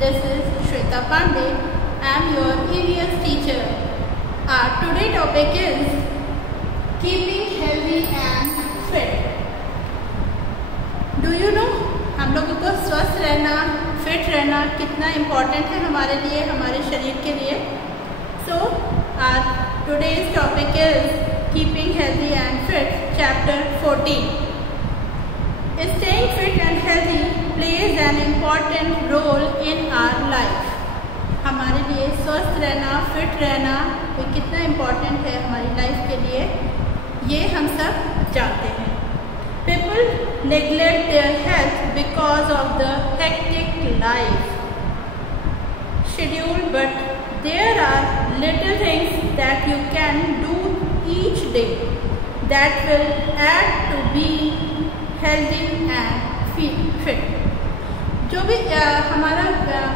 This is Shweta Pandey. I am your EVS teacher. Our today topic is keeping healthy and fit. Do you know हम लोगों को स्वस्थ रहना, fit रहना कितना इम्पोर्टेंट है हमारे लिए, हमारे शरीर के लिए. So our today's topic is keeping healthy and fit, chapter 14. Staying fit and healthy plays an important role in our life. हमारे लिए स्वस्थ रहना, फिट रहना ये कितना इम्पोर्टेंट है हमारी लाइफ के लिए, ये हम सब जानते हैं. People neglect their health because of the hectic life schedule, but there are little things that you can do each day that will add to being healthy and fit. जो भी हमारा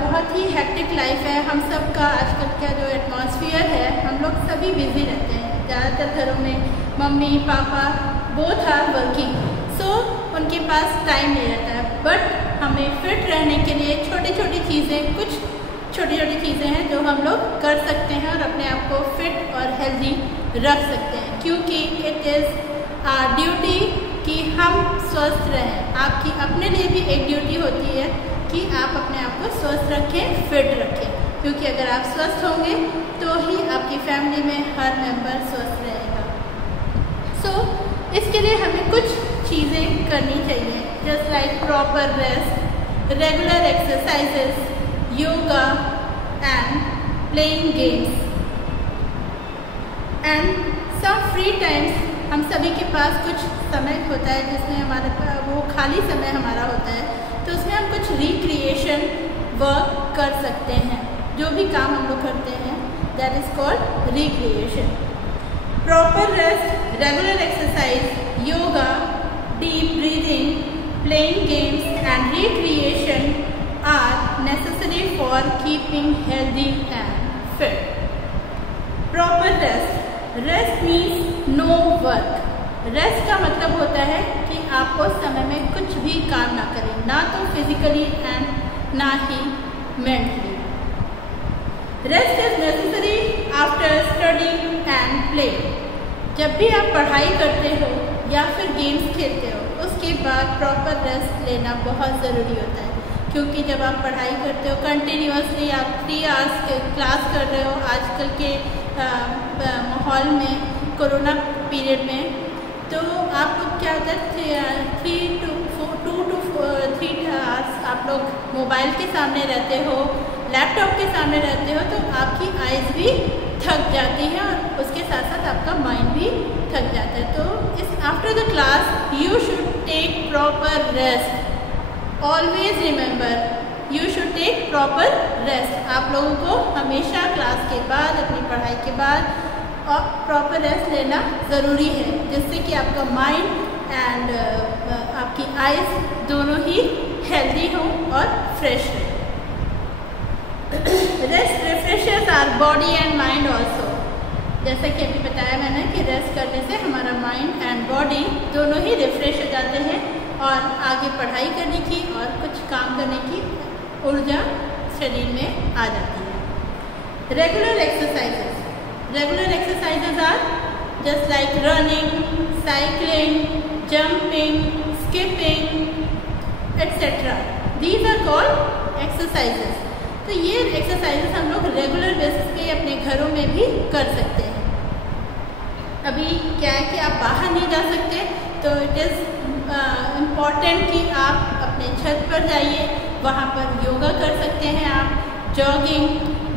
बहुत ही हेक्टिक लाइफ है, हम सब का आजकल का जो एटमॉस्फेयर है, हम लोग सभी बिजी रहते हैं. ज़्यादातर घरों में mummy papa both are working, सो उनके पास टाइम नहीं रहता है. बट हमें फिट रहने के लिए छोटी छोटी चीज़ें, कुछ छोटी छोटी चीज़ें हैं जो हम लोग कर सकते हैं और अपने आप को फिट और हेल्दी रख सकते हैं, क्योंकि इट इज़ आवर ड्यूटी कि हम स्वस्थ रहें. आपकी अपने लिए भी एक ड्यूटी होती है कि आप अपने आप को स्वस्थ रखें, फिट रखें, क्योंकि अगर आप स्वस्थ होंगे तो ही आपकी फैमिली में हर मेंबर स्वस्थ रहेगा. सो इसके लिए हमें कुछ चीज़ें करनी चाहिए, just like proper rest, regular exercises, yoga and playing games and some free times. हम सभी के पास कुछ समय होता है जिसमें हमारे वो खाली समय हमारा होता है, तो उसमें हम कुछ रिक्रिएशन वर्क कर सकते हैं. जो भी काम हम लोग करते हैं that is called recreation. Proper rest, regular exercise, yoga, deep breathing, playing games and recreation are necessary for keeping healthy and fit. Proper rest, rest means no work. Rest का मतलब होता है कि आप उस समय में कुछ भी काम ना करें, ना तो फिजिकली एंड ना ही मेंटली. Rest is necessary after study and play. जब भी आप पढ़ाई करते हो या फिर गेम्स खेलते हो, उसके बाद प्रॉपर रेस्ट लेना बहुत ज़रूरी होता है, क्योंकि जब आप पढ़ाई करते हो कंटिन्यूसली, आप 3 आवर्स क्लास कर रहे हो आजकल के माहौल में, कोरोना पीरियड में, तो आप लोग क्या होता है 2 to 3 आवर्स आप लोग मोबाइल के सामने रहते हो, लैपटॉप के सामने रहते हो, तो आपकी आइज़ भी थक जाती है और उसके साथ साथ आपका माइंड भी थक जाता है. तो इस after the class you should take proper rest. Always remember you should take proper rest. आप लोगों को हमेशा क्लास के बाद, अपनी पढ़ाई के बाद और प्रॉपर रेस्ट लेना ज़रूरी है, जिससे कि आपका माइंड एंड आपकी आइज़ दोनों ही हेल्दी हों और फ्रेश रहें. Rest refreshes our body and mind also. जैसा कि अभी बताया मैंने कि रेस्ट करने से हमारा माइंड एंड बॉडी दोनों ही रिफ्रेश हो जाते हैं और आगे पढ़ाई करने की और कुछ काम करने की ऊर्जा शरीर में आ जाती है. Regular exercises, regular exercises are just like running, cycling, jumping, skipping etcetera. These are called exercises. तो ये एक्सरसाइजेस हम लोग रेगुलर बेसिस पे अपने घरों में भी कर सकते हैं. अभी क्या है कि आप बाहर नहीं जा सकते, तो इट इज़ इम्पॉर्टेंट कि आप अपने छत पर जाइए, वहाँ पर योगा कर सकते हैं, आप जॉगिंग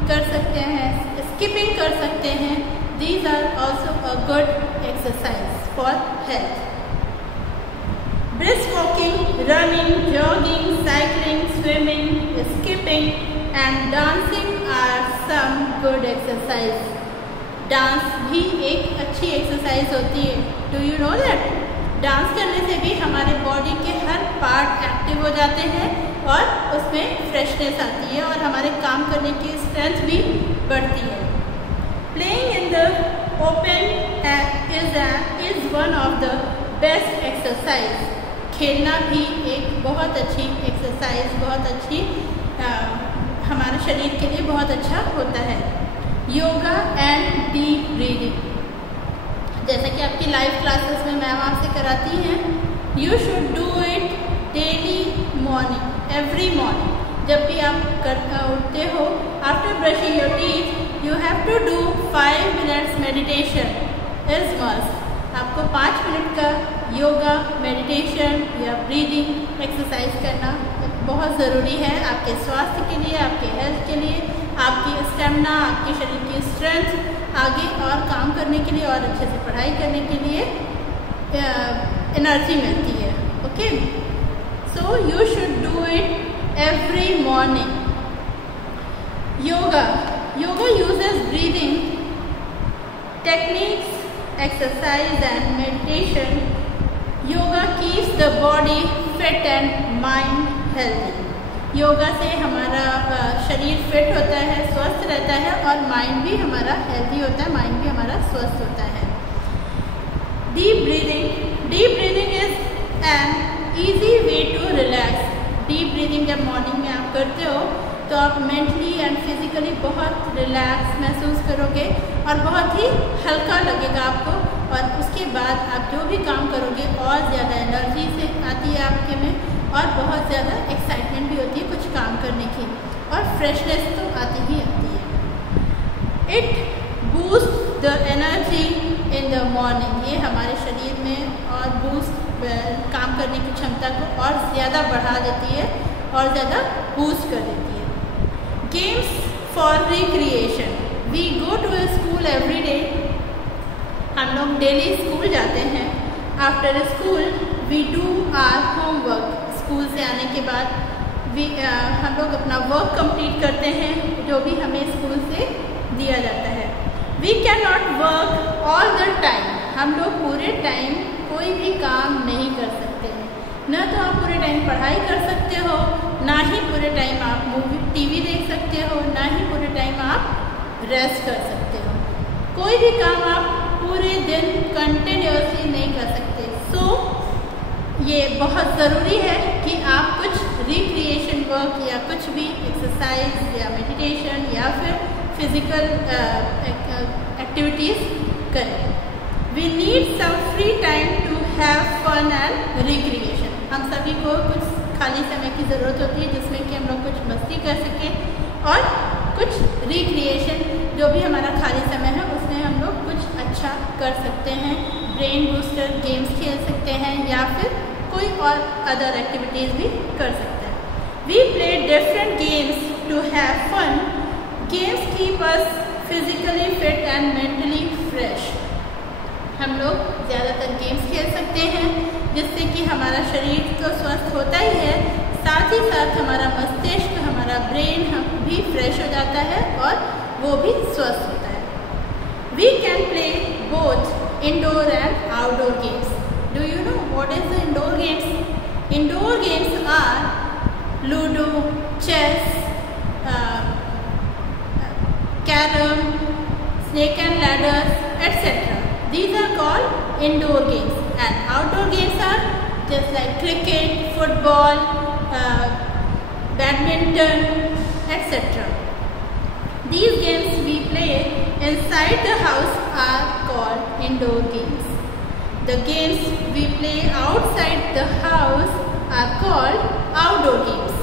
कर सकते हैं, स्किपिंग कर सकते हैं. These are also a good exercise for health. Brisk walking, running, jogging, cycling, swimming, skipping and dancing are some good exercise. Dance भी एक अच्छी एक्सरसाइज होती है. Do you know that? Dance करने से भी हमारे बॉडी के हर पार्ट एक्टिव हो जाते हैं और उसमें फ्रेशनेस आती है और हमारे काम करने की स्ट्रेंथ भी बढ़ती है. Playing in the open is one of the best exercise. खेलना भी एक बहुत अच्छी एक्सरसाइज, बहुत अच्छी हमारे शरीर के लिए बहुत अच्छा होता है। योगा एंड डीप ब्रीदिंग, जैसा कि आपकी लाइव क्लासेस में मैम आपसे कराती हैं, you should do it daily morning, every morning. जब भी आप उठते हो, after brushing your teeth you have to do 5 minutes meditation is must. आपको 5 मिनट का योगा, मेडिटेशन या ब्रीदिंग एक्सरसाइज करना बहुत ज़रूरी है आपके स्वास्थ्य के लिए, आपके हेल्थ के लिए, आपकी स्टेमिना, आपके शरीर की स्ट्रेंथ, आगे और काम करने के लिए और अच्छे से पढ़ाई करने के लिए एनर्जी मिलती है। Okay, so you should do it every morning. Yoga uses breathing techniques, exercise and meditation. Yoga keeps the body fit and mind healthy. Yoga से हमारा शरीर फिट होता है, स्वस्थ रहता है और माइंड भी हमारा हेल्दी होता है, माइंड भी हमारा स्वस्थ होता है। Deep breathing is an easy way to relax. Deep breathing जब मॉर्निंग में आप करते हो तो आप मेंटली एंड फिजिकली बहुत रिलैक्स महसूस करोगे और बहुत ही हल्का लगेगा आपको, और उसके बाद आप जो भी काम करोगे और ज़्यादा एनर्जी से आती है आपके में, और बहुत ज़्यादा एक्साइटमेंट भी होती है कुछ काम करने की, और फ्रेशनेस तो आती ही आती है। It boost the energy in the morning, ये हमारे शरीर में और बूस्ट काम करने की क्षमता को और ज़्यादा बढ़ा देती है और ज़्यादा बूस्ट कर देती है। Games for recreation, we go to school every day. हम लोग डेली स्कूल जाते हैं। After school we do our homework, school से आने के बाद हम लोग अपना वर्क कंप्लीट करते हैं जो भी हमें स्कूल से दिया जाता है। We can not work all the time, हम लोग पूरे टाइम कोई भी काम नहीं कर सकते हैं। न तो आप पूरे टाइम पढ़ाई कर सकते हो, ना ही पूरे टाइम आप टीवी देख सकते हो, ना ही पूरे टाइम आप रेस्ट कर सकते हो। कोई भी काम आप पूरे दिन कंटिन्यूसली नहीं कर सकते। सो ये बहुत ज़रूरी है कि आप कुछ रिक्रिएशन वर्क या कुछ भी एक्सरसाइज या मेडिटेशन या फिर फिजिकल एक्टिविटीज़ करें। We need some free time to have fun and recreation. हम सभी को कुछ खाली समय की ज़रूरत होती है जिसमें कि हम लोग कुछ मस्ती कर सकें और कुछ रिक्रिएशन, जो भी हमारा खाली समय है उसमें हम लोग कुछ अच्छा कर सकते हैं। ब्रेन बूस्टर गेम्स खेल सकते हैं या फिर कोई और अदर एक्टिविटीज़ भी कर सकते हैं। We play different games to have fun. Games keep us physically fit and mentally fresh. हम लोग ज़्यादातर गेम्स खेल सकते हैं जिससे कि हमारा शरीर तो स्वस्थ होता ही है, साथ ही साथ हमारा मस्तिष्क, हमारा ब्रेन भी फ्रेश हो जाता है और वो भी स्वस्थ होता है। We can play both indoor and outdoor games. Do you know what is the indoor games? Indoor games are ludo, chess, carrom, snake and ladders, etc. These are called indoor games, and outdoor games are just like cricket, football, badminton, etc. These games we play inside the house are called indoor games. The games we play outside the house are called outdoor games.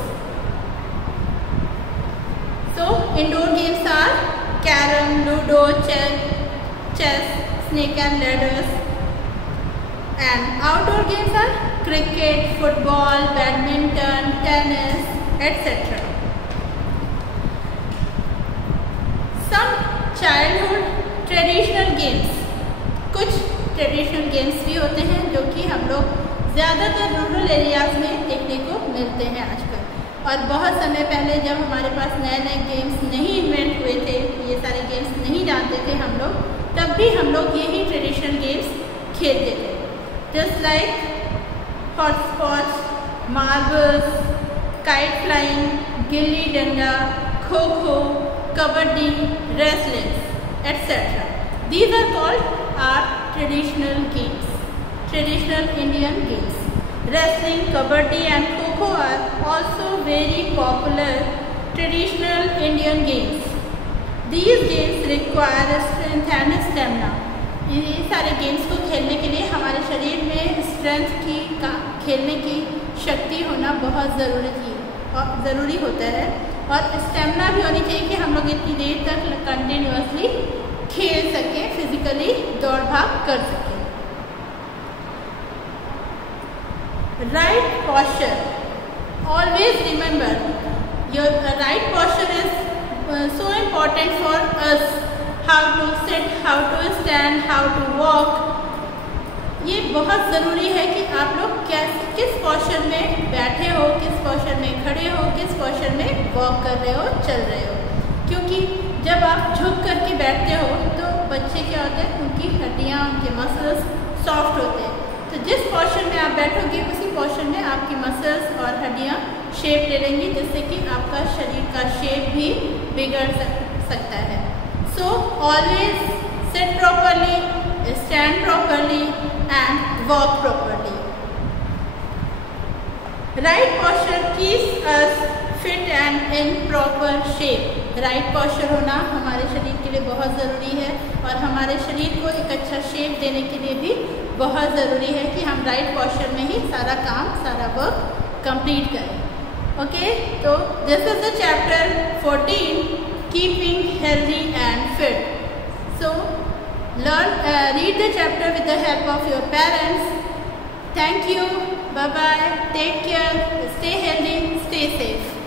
So indoor games are carom, ludo, chess, snake and ladders, and outdoor games are cricket, football, badminton, tennis, etc. Some childhood traditional games, कुछ traditional games भी होते हैं जो कि हम लोग ज़्यादातर rural areas में देखने को मिलते हैं आजकल। और बहुत समय पहले जब हमारे पास नए नए गेम्स नहीं इन्वेंट हुए थे, ये सारे गेम्स नहीं जानते थे हम लोग, तब भी हम लोग यही ट्रेडिशनल गेम्स खेलते थे। Just like hopscotch, marbles, kite flying, gilli danda, kho kho, kabaddi, wrestling, etc. These are called our traditional games, traditional Indian games. Wrestling, kabaddi and kho-kho are also very popular traditional Indian games. These games require strength and stamina. ये सारे games को खेलने के लिए हमारे शरीर में strength की खेलने की शक्ति होना बहुत ज़रूरी होता है और स्टेमिना भी होनी चाहिए कि हम लोग इतनी देर तक कंटिन्यूअसली खेल सकें, फिजिकली दौड़ भाग कर सकें। Right posture. Always remember your right posture is so important for us. How to sit, how to stand, how to walk. ये बहुत ज़रूरी है कि आप लोग किस पोस्चर में बैठे हो, किस पोस्चर में खड़े हो, किस पोस्चर में वॉक कर रहे हो, चल रहे हो। क्योंकि जब आप झुक करके बैठते हो तो बच्चे क्या होते हैं, उनकी हड्डियाँ, उनके मसल्स सॉफ्ट होते हैं। तो जिस पोस्चर में आप बैठोगे उसी पोस्चर में आपकी मसल्स और हड्डियाँ शेप ले लेंगी, जिससे कि आपका शरीर का शेप भी बिगड़ सकता है। So always sit properly, stand properly and walk properly. Right posture keeps us fit and in proper shape. Right posture होना हमारे शरीर के लिए बहुत ज़रूरी है और हमारे शरीर को एक अच्छा शेप देने के लिए भी बहुत ज़रूरी है कि हम राइट पोस्चर में ही सारा काम, सारा वर्क कंप्लीट करें। ओके, तो this is the chapter 14, keeping healthy and fit. So read the chapter with the help of your parents. Thank you. Bye bye. Take care. Stay healthy. Stay safe.